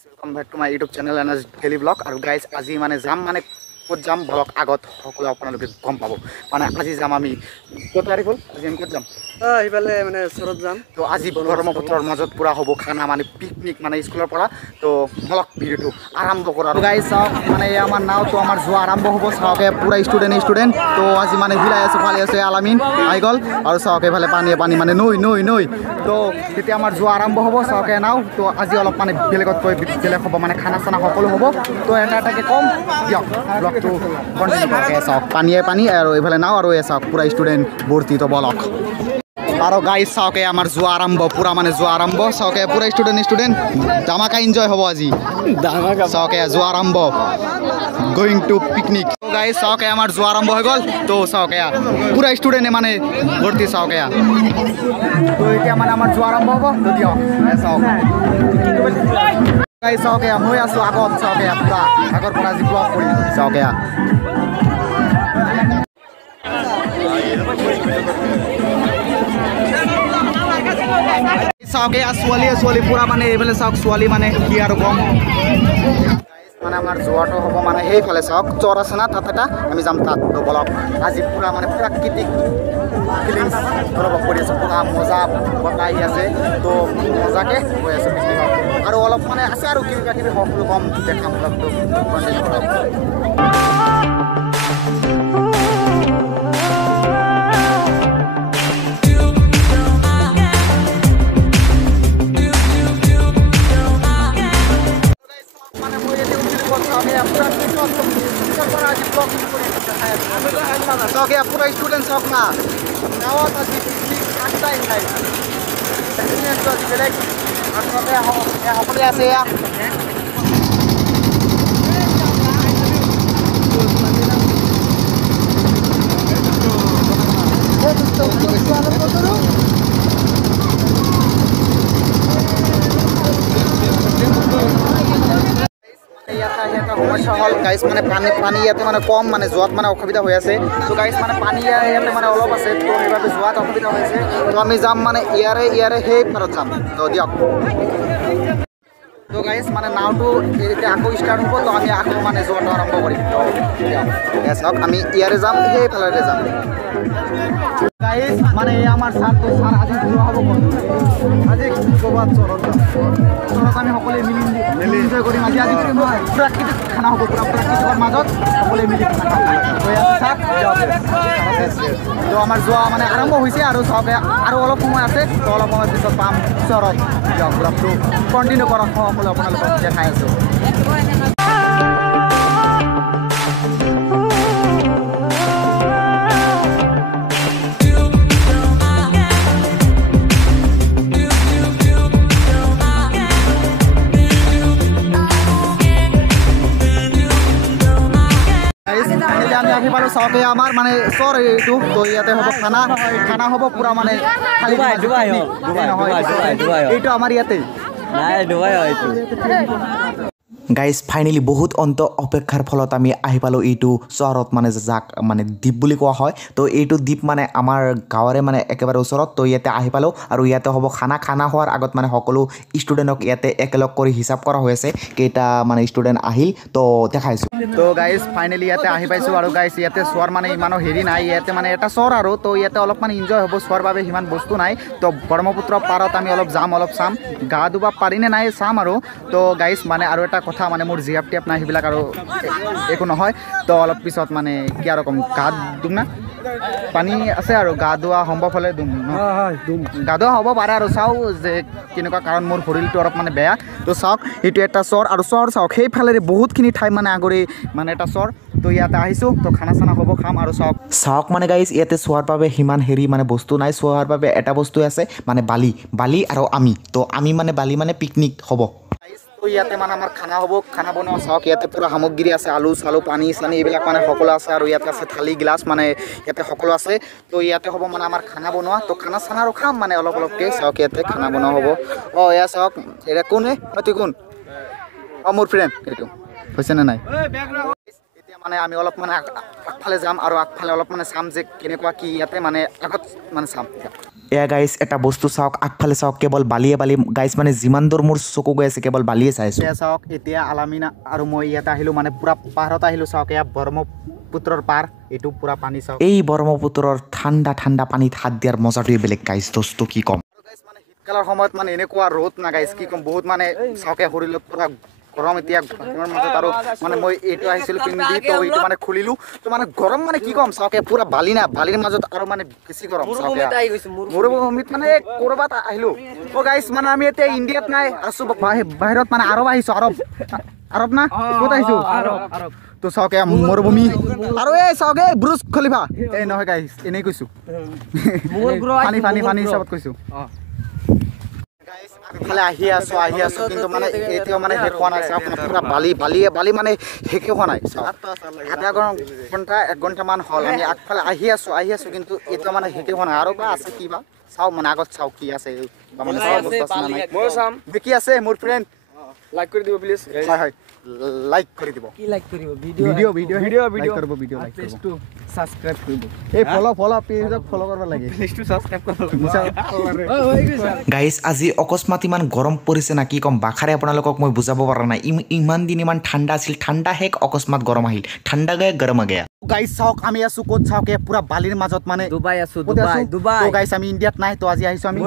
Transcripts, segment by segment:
Welcome back to my YouTube channel and daily vlog. আৰু guys আজি মানে যাম মানে ক'ত যাম ব্লগ আগত সকলো আপোনালোকে গম পাব মানে আজি যাম আমি ক'ত তাৰিখ হ'ল আজি আমি ক'ত যাম ইফালে মানে চৰত যাম তো আজি ব্ৰহ্মপুত্ৰৰ মাজত পুৰা হ'ব খানা মানে পিকনিক মানে স্কুলৰ পৰা তো ব্লগ ভিডিঅ'টো আৰম্ভ কৰা আৰু গাইজ চাওক মানে আমাৰ নাওটো আমাৰ যোৱা আৰম্ভ হ'ব চাওকে পুৰা ষ্টুডেণ্ট তো আজি মানে হিলাই আছে ফালি আছে আলামিন আহি গ'ল আৰু চাওক এইফালে পানী মানে নৈ তো তেতিয়া আমাৰ যোৱা আৰম্ভ হ'ব চাওকে নাও তো আজি অলপ মানে বেলেগতকৈ বেলেগ হ'ব মানে খানা চানা সকলো হ'ব তো এটাকে কম দিয়ক ব্লগটো কণ্টিনিউ কৰক চাওক পানী আৰু এইফালে নাও আৰু চাওক পুৰা ষ্টুডেণ্ট ভৰ্তি তো ব্লগ আৰু গাইজ চাওকে আমাৰ যোৱা আৰম্ভ পুৰা মানে যোৱা আৰম্ভ চাওকে পুৰা ষ্টুডেণ্ট ধামাকা এনজয় হ'ব আজি চাওকে যোৱা আৰম্ভ গোয়িং টু পিকনিক গাইজ চাওকে আমাৰ যোৱা আৰম্ভ হৈ গ'ল তো চাওকে পুৰা ষ্টুডেণ্টে মানে ভৰ্তি চাওকে তো এতিয়া মানে আমাৰ যোৱা আৰম্ভ হ'ব তো দিয়ক চাওক গাইজ চাওকে মই আছোঁ আগত চাওকে পুৰা আগৰ পৰা আজি ব্লগ কৰিম চাওকে চাওকে ছোৱালী পুৰা মানে এইফালে চাওক ছোৱালী মানে কি আৰু কম মানে আমাৰ যোৱাটো হ'ব মানে সেইফালে চাওক চৰ আছে না তাত এটা আমি যাম তাত তো বলক আজি পুৰা মানে প্ৰাকৃতিক ফিলিংছ অনুভৱ কৰি আছোঁ পুৰা মজা বতাহ আহি আছে তো মজাকৈ গৈ আছোঁ পিকনিকত আৰু অলপ মানে আছে আৰু কিবা কিবি সকলো কম দেখাম ব্লগটো কণ্টিনিউ কৰক Oke, pura student sok na. Nawa tadi piknik santai nai. Ini itu di belek. Aku ya apa dia sih ya? সমস্যা হল গাইজ মানে পানী ইয়াতে মানে কম মানে যোৱাত মানে অসুবিধা হৈ আছে তো গাইজ মানে পানী ইয়াতে মানে অলপ আছে তো সেইবাবে যোৱাত অসুবিধা হৈ আছে তো আমি যাম মানে ইয়াৰে সেই পাৰত যাম তো দিয়ক তো গাইজ মানে নাওটো এতিয়া আকৌ ষ্টাৰ্ট হ'ব তো আমি আকৌ মানে যোৱাটো আৰম্ভ কৰিম তো দিয়ক চাওক আমি ইয়াৰে যাম সেইফালে যাম গাইজ মানে এই আমাৰ ছাৰ আজি যোৱা হ'ব আজি ক'ৰবাত চৰত আমি সকলোৱে মিলি এনজয় কৰিম আজি প্ৰাকৃতিক খানা হ'ব পুৰা প্ৰাকৃতিকৰ মাজত সকলোৱে মিলি খানা খাম তো আমাৰ যোৱা মানে আৰম্ভ হৈছে আৰু চাওকে আৰু অলপ সময় আছে তো অলপ সময় পিছত পাম চৰত দিয়ক ব্লগটো কণ্টিনিউ কৰক সকলো আপোনালোকক দেখাই আছোঁ আমি আহি পালোঁ চাওকে আমাৰ মানে চৰ এইটো তো ইয়াতে হ'ব খানা হ'ব পুৰা মানে এইটো আমাৰ ইয়াতে গাইজ ফাইনেলি বহুত অপেক্ষাৰ ফলত আমি আহি পালোঁ এইটো চহৰত মানে যাক মানে দ্বীপ বুলি কোৱা হয় তো এইটো দ্বীপ মানে আমাৰ গাঁৱৰে মানে একেবাৰে ওচৰত তো ইয়াতে আহি পালোঁ আৰু ইয়াতে হ'ব খানা হোৱাৰ আগত মানে সকলো ষ্টুডেণ্টক ইয়াতে একেলগ কৰি হিচাপ কৰা হৈ আছে কেইটা মানে ষ্টুডেণ্ট আহিল তো দেখাইছোঁ তো গাইজ ফাইনেলি ইয়াতে আহি পাইছোঁ আৰু গাইজ ইয়াতে চোৱাৰ মানে ইমানো হেৰি নাই ইয়াতে মানে এটা চৰ আৰু তো ইয়াতে অলপমান এনজয় হ'ব চোৱাৰ বাবে সিমান বস্তু নাই তো ব্ৰহ্মপুত্ৰ পাৰত আমি অলপ যাম অলপ চাম গা ধুব পাৰিনে নাই চাম আৰু তো গাইজ মানে আৰু এটা কথা মানে মোৰ জিয়াপ টিয়াপ নাই সেইবিলাক আৰু একো নহয় তো অলপ পিছত মানে কি আৰু কম গা ধুম না পানী আছে আৰু গা ধোৱা সম্ভৱ হ'লে গা ধোৱা হ'ব পাৰে আৰু চাওঁ যে কেনেকুৱা কাৰণ মোৰ শৰীৰটো অলপ মানে বেয়া তো চাওক এইটো এটা চৰ আৰু চৰ চাওক সেইফালেৰে বহুতখিনি ঠাই মানে আগৰে মানে এটা চৰ তো ইয়াতে আহিছোঁ তো খানা চানা হ'ব খাম আৰু চাওক মানে গাইজ ইয়াতে চোৱাৰ বাবে সিমান হেৰি মানে বস্তু নাই চোৱাৰ বাবে এটা বস্তু আছে মানে বালি আৰু আমি মানে বালি মানে পিকনিক হ'ব তো ইয়াতে মানে আমাৰ খানা হ'ব খানা বনোৱা চাওক ইয়াতে পুৰা সামগ্ৰী আছে আলু চালু পানী চানী এইবিলাক মানে সকলো আছে আৰু ইয়াতে আছে থালি গিলাচ মানে ইয়াতে সকলো আছে তো ইয়াতে হ'ব মানে আমাৰ খানা বনোৱা তো খানা চানা আৰু খাম মানে অলপকৈ চাওক ইয়াতে খানা বনোৱা হ'ব এয়া চাওক এতিয়া কোনে তুই কোন মোৰ ফ্ৰেণ্ড এইটো হৈছেনে নাই এতিয়া মানে আমি অলপ মানে আগফালে যাম আৰু আগফালে অলপ মানে চাম যে কেনেকুৱা কি ইয়াতে মানে আগত মানে চাম এয়া গাইজ এটা বস্তু চাওক আগফালে চাওক কেৱল বালিয়ে বালি গাইজ মানে যিমান দূৰ মোৰ চকু গৈ আছে কেৱল বালিয়ে চাইছোঁ এয়া চাওক এতিয়া আলামিনা আৰু মই ইয়াতে আহিলোঁ মানে পুৰা পাহাৰত আহিলোঁ চাওক এয়া ব্ৰহ্মপুত্ৰৰ পাৰ এইটো পুৰা পানী চাওক এই ব্ৰহ্মপুত্ৰৰ ঠাণ্ডা ঠাণ্ডা পানীত হাত দিয়াৰ মজাটোৱে বেলেগ গাইজ দোস্তটো কি ক'ম মানে শীতকালৰ সময়ত মানে এনেকুৱা ৰ'দ না গাইজ কি ক'ম বহুত মানে চাওকে শৰীৰত পুৰা গৰম এতিয়া মাজত আৰু মানে মই এইটো আহিছিলোঁ পিন্ধি তো এইটো মানে খুলিলোঁ তো মানে গৰম মানে কি ক'ম চাওকে পুৰা বালি না বালিৰ মাজত আৰু মানে বেছি গৰম চাওকে মৰুভূমিত মানে ক'ৰবাত আহিলোঁ অ' গাইজ মানে আমি এতিয়া ইণ্ডিয়াত নাই আছোঁ বাহিৰত মানে আৰৱ আহিছোঁ আৰৱ না ক'ত আহিছোঁ তো চাওকে মৰুভূমি আৰু এই চাওকে ব্ৰুজ খলিফা এই নহয় গাইজ এনেই কৈছোঁ পানী হিচাপত কৈছোঁ আগফালে আহি আছোঁ কিন্তু মানে এতিয়াও মানে শেষ হোৱা নাই চাওক পুৰা বালি মানে শেষে হোৱা নাই আধা ঘণ্টা 1 ঘণ্টামান হ'ল আমি আগফালে আহি আছোঁ কিন্তু এতিয়া মানে শেষে হোৱা নাই আৰু বা আছে কিবা চাওক মানে আগত চাওক কি আছে কি আছে মোৰ ফ্ৰেণ্ড লাইক কৰি দিব প্লিজ হয় লাইক কৰি দিব কি লাইক কৰিব ভিডিঅ' কৰিব ভিডিঅ' লাইক পেজটো সাবস্ক্ৰাইব কৰিব এই ফলো পেজক ফলো কৰিব লাগে প্লিজটো সাবস্ক্ৰাইব কৰিব গাইস আজি অকস্মাত ইমান গৰম পৰিছে না কি কম বাখাৰে আপোনালোকক মই বুজাব পৰা নাই ইমান দিন ইমান ঠাণ্ডা আছিল ঠাণ্ডা হেক অকস্মাত গৰম আহিল ঠাণ্ডা গয়া গৰম গয়া গাইস চাওক আমি আছো কোত চাওকে পুৰা বালিৰ মাজত মানে দুবাই আছো দুবাই তো গাইস আমি ইন্ডিয়াত নাই তো আজি আহিছো আমি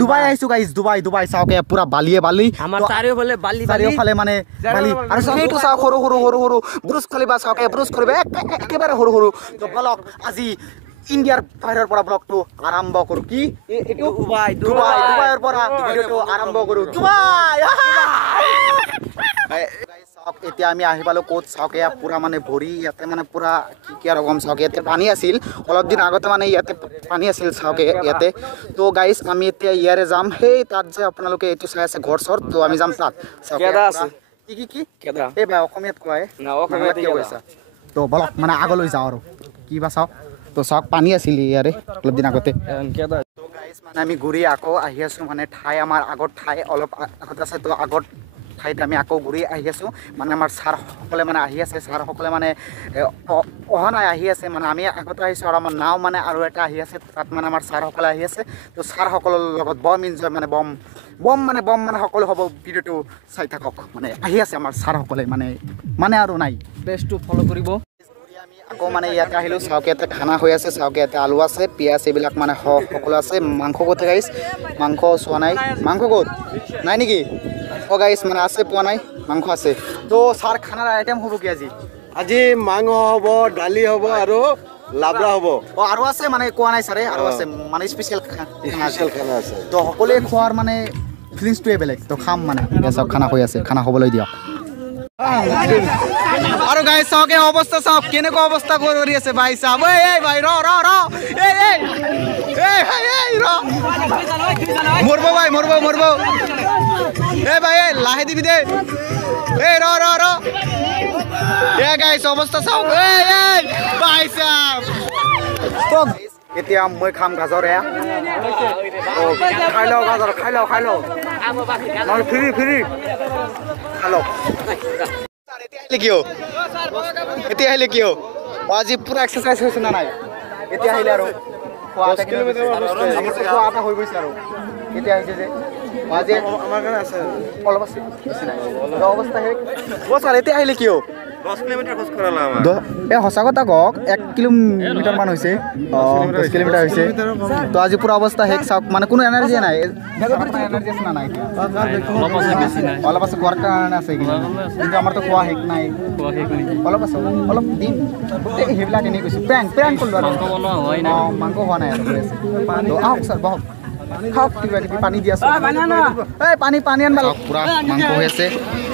দুবাই আহিছো গাইস দুবাই চাওকে পুৰা বালিয়ে বালি আমাৰ চাৰিওফালে চাৰিওফালে মানে বালি আৰু সেইটো চাওক সৰু ব্ৰুজ খলিফা চাওকে ব্ৰুজ খলিফা একেবাৰে সৰু তো ব্লগ আজি ইন্ডিয়াৰ বাহিৰৰ পৰা ব্লগটো আৰম্ভ কৰো কি এইটো দুবাইৰ পৰা ভিডিঅ'টো আৰম্ভ কৰো দুবাই এতিয়া আমি আহি পালোঁ ক'ত চাওকে পুৰা মানে ভৰি ইয়াতে মানে পুৰা কি আৰু গম চাওকে ইয়াতে পানী আছিল অলপ দিন আগতে মানে ইয়াতে পানী আছিল চাওকে ইয়াতে তো গাইজ আমি এতিয়া ইয়াৰে যাম সেই তাত যে আপোনালোকে এইটো চাই আছে ঘৰ চৰ তো আমি যাম তাত কি এই বা অসমীয়াত কয় অসমীয়াত কি কৈছা তো বলক মানে আগলৈ যাওঁ আৰু কি বা চাওক তো চাওক পানী আছিল ইয়াৰে অলপ দিন আগতে মানে আমি ঘূৰি আকৌ আহি আছোঁ মানে ঠাই আমাৰ আগত ঠাই অলপ আগত আছে তো আগত ঠাইত আমি আকৌ ঘূৰি আহি আছোঁ মানে আমাৰ ছাৰসকলে মানে আহি আছে ছাৰসকলে মানে অহা নাই আহি আছে মানে আমি আগতে আহিছোঁ আৰু আমাৰ নাও মানে আৰু এটা আহি আছে তাত মানে আমাৰ ছাৰসকলে আহি আছে তো ছাৰসকলৰ লগত বম ইনজয় মানে বম মানে সকলো হ'ব ভিডিঅ'টো চাই থাকক মানে আহি আছে আমাৰ ছাৰসকলে মানে আৰু নাই পেজটো ফ'ল' কৰিব আকৌ মানে ইয়াতে আহিলোঁ চাওকে ইয়াতে খানা হৈ আছে চাওকে ইয়াতে আলু আছে পিঁয়াজ এইবিলাক মানে সকলো আছে মাংস ক'ত গাইছ মাংস চোৱা নাই মাংস ক'ত নাই নেকি অ' গাইছ মানে আছে পোৱা নাই মাংস আছে তো ছাৰ খানাৰ আইটেম হ'ব কি আজি মাংস হ'ব দালি হ'ব আৰু লাবৰা হ'ব অ' আৰু আছে মানে কোৱা নাই ছাৰে আৰু আছে মানে স্পেচিয়েল খানা আছে তো সকলোৱে খোৱাৰ মানে ফিলিংছটোৱে বেলেগ তো খাম মানে চব খানা হৈ আছে খানা হ'বলৈ দিয়ক আৰু গাইছ চাওক এই অৱস্থা চাওক কেনেকুৱা অৱস্থা কৰি আছে ভাই চাওক এই ভাই ৰ মৰব এই ভাই লাহে দিবি দে এই ৰ গাইছ অৱস্থা চাওক এই ভাই চাওক এতিয়া মই খাম গাজৰ এয়া খাই লওঁ গাজৰ খাই লওঁ নহ'লে ফ্ৰী খাই লওক এতিয়া আহিলে কিয় আজি পুৰা এক্সাৰচাইজ হৈছে না নাই এতিয়া আহিলে আৰু এটা হৈ গৈছে আৰু এতিয়া আহিছে যে আজি আমাৰ কাৰণে আছে অলপ আছে অৱস্থা শেষ ছাৰ এতিয়া আহিলে কিয় 10 কিলোমিটাৰ খোজ কঢ়ালা এই সঁচা কথা কওক 1 কিলোমিটাৰ মান হৈছে 10 কিলোমিটাৰ হৈছে তো আজি পুৰা অৱস্থা শেষ চাওক মানে কোনো এনাৰ্জি নাই এনাৰ্জি আছে না নাই অলপ আছে খোৱাৰ কাৰণে আছে কিন্তু আমাৰতো খোৱা শেষ নাই অলপ আছে অলপ দিম সেইবিলাক এনেই কৈছোঁ প্ৰেংক কৰিলোঁ আৰু মাংস হোৱা নাই আৰু আহক ছাৰ বহক খাওক কিবা কিবি পানী দি আছোঁ এই পানী আনবা পুৰা মাংস হৈ আছে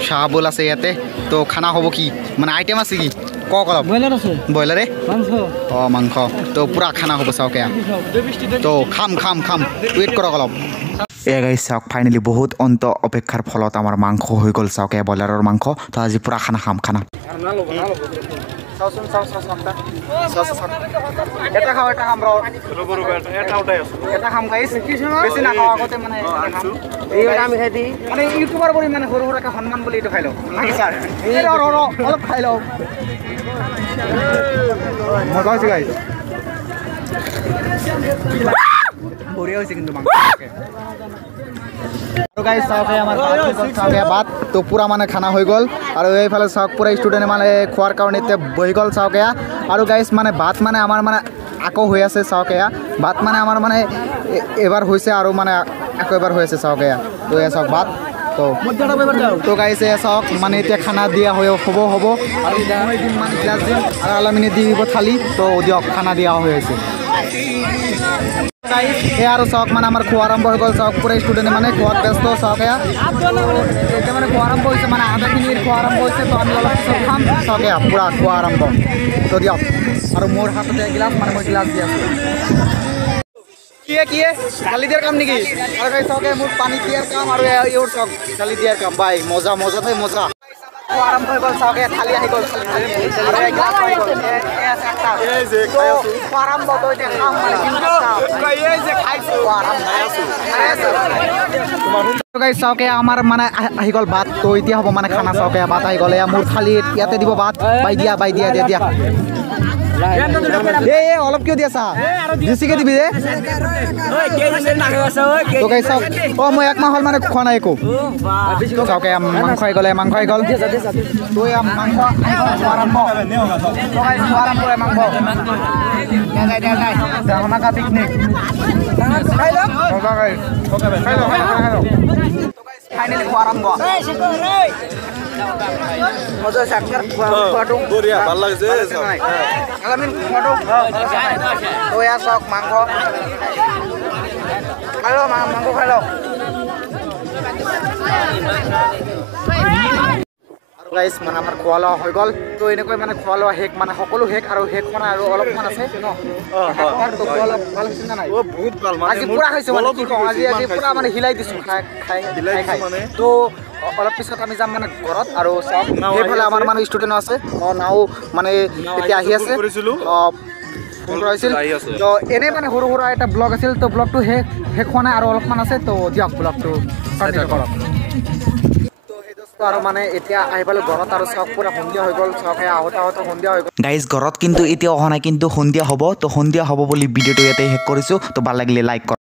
চাহ বল আছে ইয়াতে তো খানা হ'ব কি মানে আইটেম আছে কি কওক অলপ ব্ৰইলাৰে অঁ মাংস তো পুৰা খানা হ'ব চাওক এয়া তো খাম ৱেইট কৰক অলপ এয়া গাইছ চাওক ফাইনেলি বহুত অপেক্ষাৰ ফলত আমাৰ মাংস হৈ গ'ল চাওক এয়া ব্ৰইলাৰৰ মাংস তো আজি পুৰা খানা খাম এটা খাম এটা খাম গাইছ বেছি নাখাওঁ আগতে মানে ইউটিউবাৰ কৰি মানে সৰু সুৰাকৈ সন্মান বুলি এইটো খাই লওঁ ছাৰ অলপ খাই লওঁ মজা হৈছে গাইছ বঢ়িয়া হৈছে কিন্তু মাংস আৰু গাইছ চাওকে আমাৰ চাওকে ভাত তো পুৰা মানে খানা হৈ গ'ল আৰু এইফালে চাওক পুৰা ষ্টুডেণ্ট মানে খোৱাৰ কাৰণে এতিয়া বহি গ'ল চাওকে আৰু গাইছ মানে ভাত মানে আমাৰ মানে আকৌ হৈ আছে চাওকে ভাত মানে আমাৰ মানে এবাৰ হৈছে আৰু মানে আকৌ এবাৰ হৈ আছে চাওকে তো এয়া চাওক ভাত তো গাইছে চাওক মানে এতিয়া খানা দিয়া হ'ব আৰু মই দিম মানে গ্লাছ দিম আৰু আলামিনে দি দিব থালি তো দিয়ক খানা দিয়া হৈ আছে এয়া আৰু চাওক মানে আমাৰ খোৱা আৰম্ভ হৈ গ'ল চাওক পুৰা ষ্টুডেণ্টে মানে খোৱাত ব্যস্ত চাওক এতিয়া মানে খোৱা আৰম্ভ হৈছে মানে আধাখিনিৰ খোৱা আৰম্ভ হৈছে তো আমি অলপ পিছত খাম চাওক পুৰা খোৱা আৰম্ভ তো দিয়ক আৰু মোৰ হাততে গিলাচ মানে মই গিলাচ দি আছোঁ কিয়ে গালি দিয়াৰ কাম নেকি আৰু গাই চাওক মোৰ পানী দিয়াৰ কাম আৰু এইবোৰ চাওক গালি দিয়াৰ কাম বাই মজা মজা খোৱা আৰম্ভ হৈ গ'ল চাওক থালি আহি গ'ল চাওকে আমাৰ মানে আহি গ'ল ভাত তো এতিয়া হ'ব মানে খানা চাওকে ভাত আহি গ'ল মোৰ থালি ইয়াতে দিব ভাত বাই দিয়া অলপ কিয় দিয়া চাহ বেছিকে দিবি দে মই এক মাহ হ'ল মানে খোৱা নাই একো চাওকে মাংস আহি গ'ল মাংস পিকনিক ফাইনেলি খোৱা আৰম্ভ বঢ়িয়া ভাল লাগিছে চাওক মাংস খাই লওঁ খাই লওঁ গাইছ মানে আমাৰ খোৱা লোৱা হৈ গ'ল তো এনেকৈ মানে খোৱা লোৱা শেষ মানে সকলো শেষ আৰু শেষ মানে আৰু অলপমান আছে বহুত ভাল আজি পুৰা খাইছোঁ মানে কি কওঁ আজি পুৰা মানে হিলাই দিছোঁ খাই তো অলপ পিছত আমি যাম মানে ঘৰত আৰু চাওক সেইফালে আমাৰ মানে ষ্টুডেণ্ট আছে নাও মানে এতিয়া আহি আছে ফোন কৰাইছিল তো এনেই মানে সৰু সুৰা এটা ব্লগ আছিল তো ব্লগটো শেষ হোৱা নাই আৰু অলপমান আছে তো দিয়ক ব্লগটো কণ্টিনিউ কৰক আৰু মানে এতিয়া আহি পালোঁ ঘৰত আৰু চাওক পুৰা সন্ধিয়া হৈ গ'ল চাওক আহোঁতে সন্ধিয়া হৈ গ'ল গাইজ ঘৰত কিন্তু এতিয়া অহা নাই কিন্তু সন্ধিয়া হ'ব তো সন্ধিয়া হ'ব বুলি ভিডিঅ'টো ইয়াতে শেষ কৰিছোঁ তো ভাল লাগিলে লাইক